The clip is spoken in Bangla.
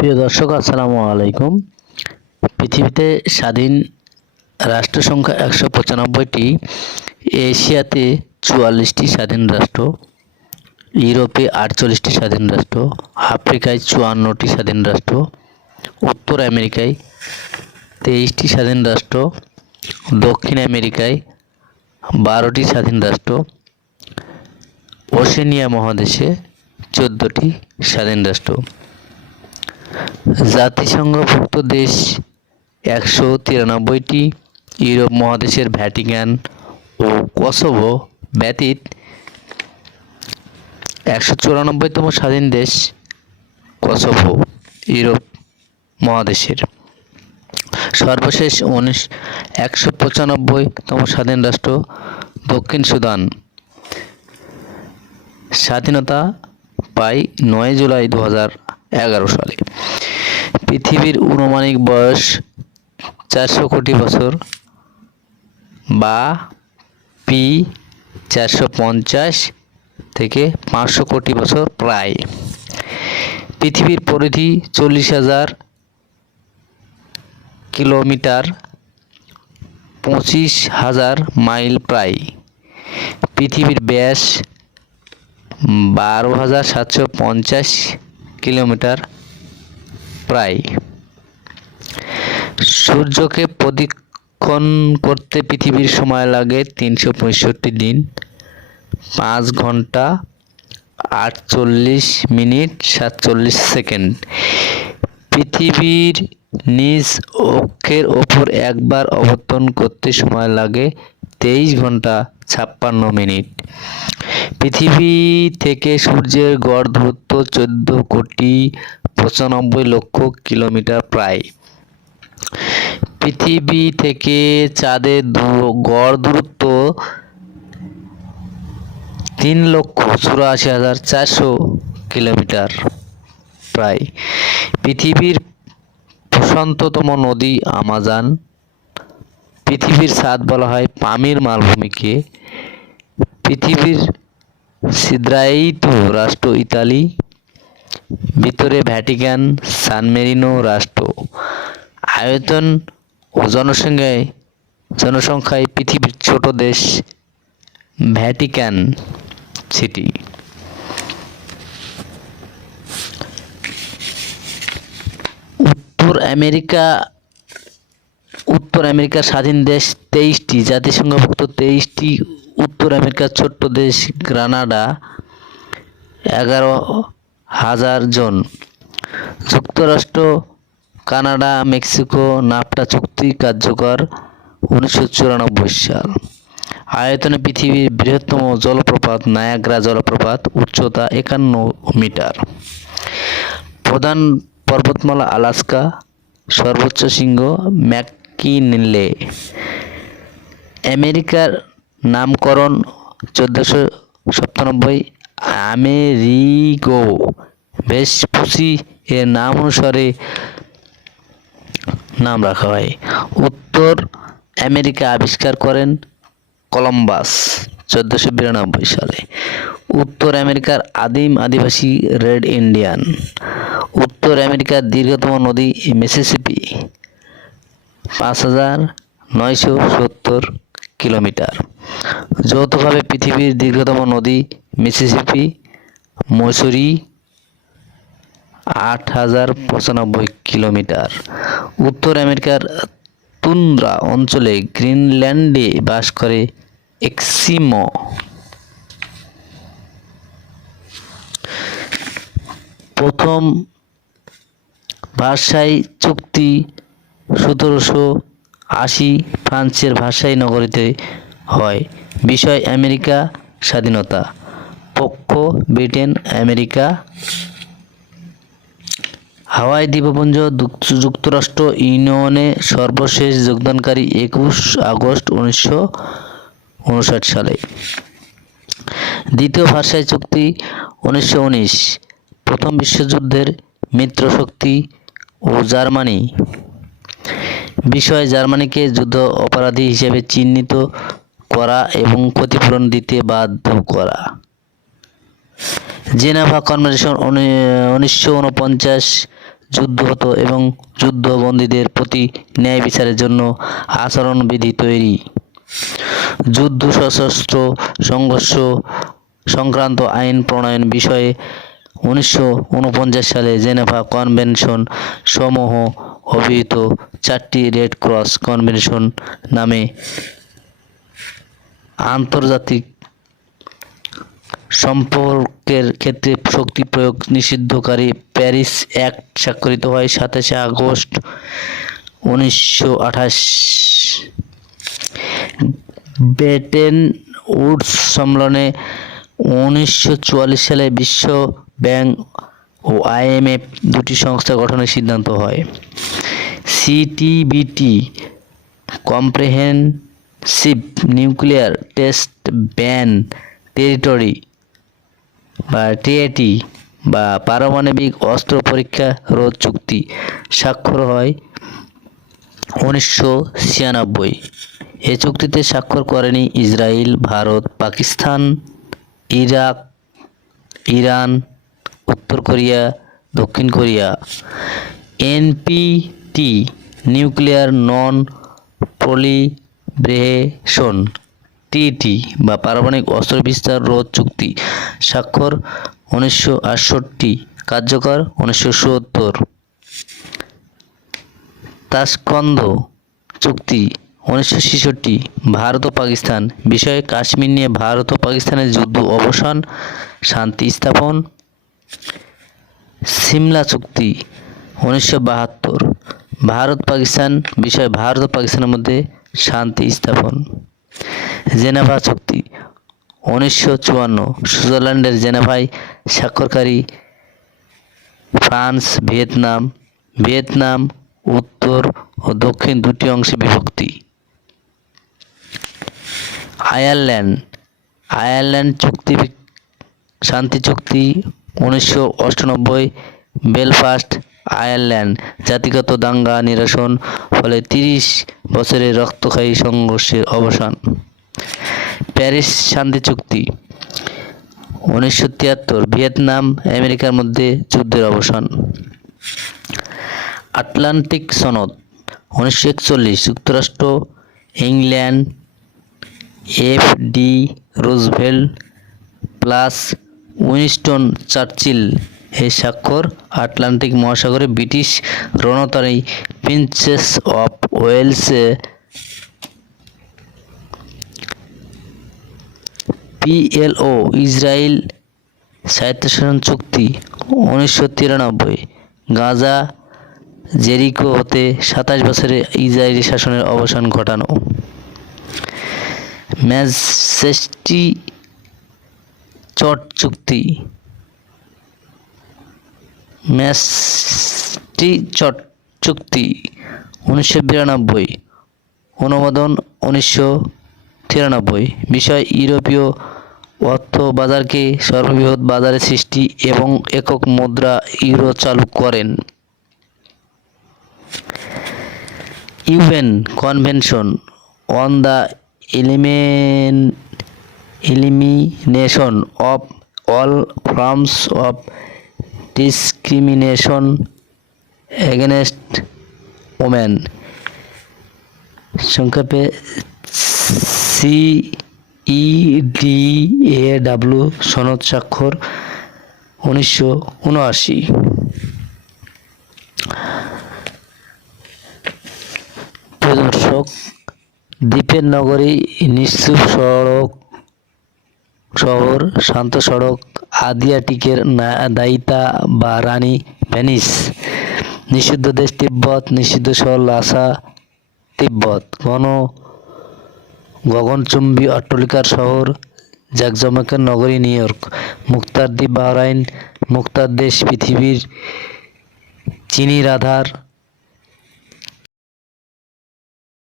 প্রিয় দর্শক, আসসালামু আলাইকুম। পৃথিবীতে স্বাধীন রাষ্ট্র সংখ্যা 195টি। এশিয়াতে 44টি স্বাধীন রাষ্ট্র, ইউরোপে 48টি স্বাধীন রাষ্ট্র, আফ্রিকায় 54টি স্বাধীন রাষ্ট্র, উত্তর আমেরিকায় 23টি স্বাধীন রাষ্ট্র, দক্ষিণ আমেরিকায় 12টি স্বাধীন রাষ্ট্র, ওশেনিয়া মহাদেশে 14টি স্বাধীন রাষ্ট্র। জাতিসংঘভুক্ত দেশ 193টি। ইউরোপ মহাদেশের ভ্যাটিকান ও কসোভো ব্যতীত 194তম স্বাধীন দেশ কসোভো ইউরোপ মহাদেশের। সর্বশেষ 195তম স্বাধীন রাষ্ট্র দক্ষিণ সুদান। স্বাধীনতা পায় 9 জুলাই 2011 সালে। পৃথিবীর আনুমানিক বয়স 400 কোটি বছর বা পি 450 থেকে 500 কোটি বছর প্রায়। পৃথিবীর পরিধি 40,000 কিলোমিটার, 25,000 মাইল প্রায়। পৃথিবীর ব্যাস 12,750 কিলোমিটার প্রায়। সূর্যকে প্রদক্ষিণ করতে পৃথিবীর সময় লাগে 365 দিন, 5 ঘন্টা 48 মিনিট 47 সেকেন্ড। পৃথিবীর নিজ অক্ষের ওপর একবার অবতরণ করতে সময় লাগে 23 ঘন্টা 56 মিনিট। পৃথিবী থেকে সূর্যের গড় দূরত্ব 14,95,00,000 কিলোমিটার প্রায়। পৃথিবী থেকে চাঁদের গড় দূরত্ব 3,84,400 কিলোমিটার প্রায়। পৃথিবীর প্রশান্ততম নদী আমাজন। পৃথিবীর ছাদ বলা হয় পামির মালভূমিকে। পৃথিবীর ছিদ্রায়িত রাষ্ট্র ইতালি। ভিতরে ভ্যাটিকান, সান মেরিনো রাষ্ট্র। আয়তন ও জনসংখ্যায় পৃথিবীর ছোট দেশ ভ্যাটিকান সিটি। উত্তর আমেরিকার স্বাধীন দেশ 23টি। জাতিসংঘভুক্ত 23টি। উত্তর আমেরিকার ছোট্ট দেশ গ্রানাডা 11,000 জন। যুক্তরাষ্ট্র, কানাডা, মেক্সিকো। নাফটা চুক্তি কার্যকর 1994 সাল। আয়তনে পৃথিবীর বৃহত্তম জলপ্রপাত নায়াগ্রা জলপ্রপাত, উচ্চতা 51 মিটার। প্রধান পর্বতমালা আলাস্কা। সর্বোচ্চ শৃঙ্গ ম্যাককিনলে। আমেরিকার নামকরণ 1497। আমেরিগো ভেসপুসি এর নাম অনুসারে নাম রাখা হয়। উত্তর আমেরিকা আবিষ্কার করেন কলম্বাস 1492 সালে। উত্তর আমেরিকার আদিম আদিবাসী রেড ইন্ডিয়ান। উত্তর আমেরিকার দীর্ঘতম নদী মিসিসিপি 5,970 কিলোমিটার। যৌথভাবে পৃথিবীর দীর্ঘতম নদী মিসিসিপি, মিসৌরি 8,095 কিলোমিটার। উত্তর আমেরিকার তুন্দ্রা অঞ্চলে গ্রিনল্যান্ডে বাস করে এস্কিমো। প্রথম ভার্সাই চুক্তি 1780 ফ্রান্সের ভার্সাই নগরীতে হয়। বিষয় আমেরিকা স্বাধীনতা। পক্ষ ব্রিটেন, আমেরিকা। হাওয়াই দ্বীপপুঞ্জ যুক্তরাষ্ট্র ইউনিয়নে সর্বশেষ যোগদানকারী 21 আগস্ট 1959 সালে। দ্বিতীয় ভার্সাই চুক্তি 1919। প্রথম বিশ্বযুদ্ধের মিত্রশক্তি ও জার্মানি। বিষয় জার্মানিকে যুদ্ধ অপরাধী হিসেবে চিহ্নিত করা এবং ক্ষতিপূরণ দিতে বাধ্য করা। জেনেভা কনভেনশন 1949 যুদ্ধ হতো এবং যুদ্ধবন্দীদের প্রতি ন্যায় বিচারের জন্য আচরণবিধি তৈরি। যুদ্ধ সশস্ত্র সংঘর্ষ সংক্রান্ত আইন প্রণয়ন বিষয়ে 1949 সালে জেনেভা কনভেনশন সমূহ অভিহিত 4টি রেড ক্রস কনভেনশন নামে আন্তর্জাতিক সম্পর্কের ক্ষেত্রে শক্তি প্রয়োগ নিষিদ্ধকারী প্যারিস অ্যাক্ট স্বাক্ষরিত হয় 27 আগস্ট 1928। ব্রেটেন উডস সম্মেলনে 1944 সালে বিশ্ব ব্যাংক ও IMF দুটি সংস্থা গঠনের সিদ্ধান্ত হয়। CTBT comprehensive nuclear test ban territory বা TAT বা পারমাণবিক অস্ত্র পরীক্ষা রোধ চুক্তি স্বাক্ষর হয় 1996। এই চুক্তিতে স্বাক্ষর করেনি Israel, Bharat, Pakistan, Iraq, Iran, উত্তর কোরিয়া, দক্ষিণ Korea. NPT nuclear non proliferation treaty বা পারমাণবিক অস্ত্র বিস্তার রোধ চুক্তি স্বাক্ষর 1968, কার্যকর 1970। তাশকন্দ চুক্তি 1966, ভারত ও পাকিস্তান বিষয়ে কাশ্মীর নিয়ে ভারত ও পাকিস্তানের যুদ্ধ অবসান, শান্তি স্থাপন। সিমলা চুক্তি 1972, ভারত পাকিস্তান বিষয়ে ভারত ও পাকিস্তানের মধ্যে শান্তি স্থাপন। জেনেভা চুক্তি 1954, সুইজারল্যান্ডের জেনেভায় স্বাক্ষরকারী ফ্রান্স, ভিয়েতনাম উত্তর ও দক্ষিণ দুটি অংশে বিভক্তি। আয়ারল্যান্ড চুক্তি শান্তি চুক্তি 1998, বেলফাস্ট আয়ারল্যান্ড জাতিগত দাঙ্গা নিরসন ফলে 30 বছরের রক্তক্ষয়ী সংঘর্ষের অবসান। প্যারিস শান্তি চুক্তি 1973, ভিয়েতনাম আমেরিকার মধ্যে যুদ্ধের অবসান। আটলান্টিক সনদ 1941, যুক্তরাষ্ট্র, England, FD Roosevelt plus Winston Churchill এই স্বাক্ষর আটলান্টিক মহাসাগরে ব্রিটিশ রণতরী প্রিন্সেস অফ ওয়েলসে PLO ইসরায়েল স্বায়ত্তশাসন চুক্তি 1993, গাজা জেরিকো হতে 27 বছরে ইসরায়েলি শাসনের অবসান ঘটানো। ম্যাসেচুসেটস চুক্তি 1992, অনুমোদন 1993, বিষয় ইউরোপীয় অর্থ বাজারকে সর্ববৃহৎ বাজারের সৃষ্টি এবং একক মুদ্রা ইউরো চালু করেন। UN convention on the elimination of all forms of discrimination against women, সংক্ষেপে CEDAW সনদ স্বাক্ষর 1979। দর্শক, দ্বীপের নগরী, নিশ্চুপ শহর, শান্ত সড়ক, আদিয়াটিকের দায়িতা বা রানী ভেনিস, নিষিদ্ধ দেশ তিব্বত, নিষিদ্ধ শহর লাসা তিব্বত, গগনচুম্বী অট্টালিকার শহর, জাঁকজমকের নগরী নিউ ইয়র্ক, মুক্তার দ্বীপ বাহরাইন, মুক্তার দেশ পৃথিবীর চিনি রাধার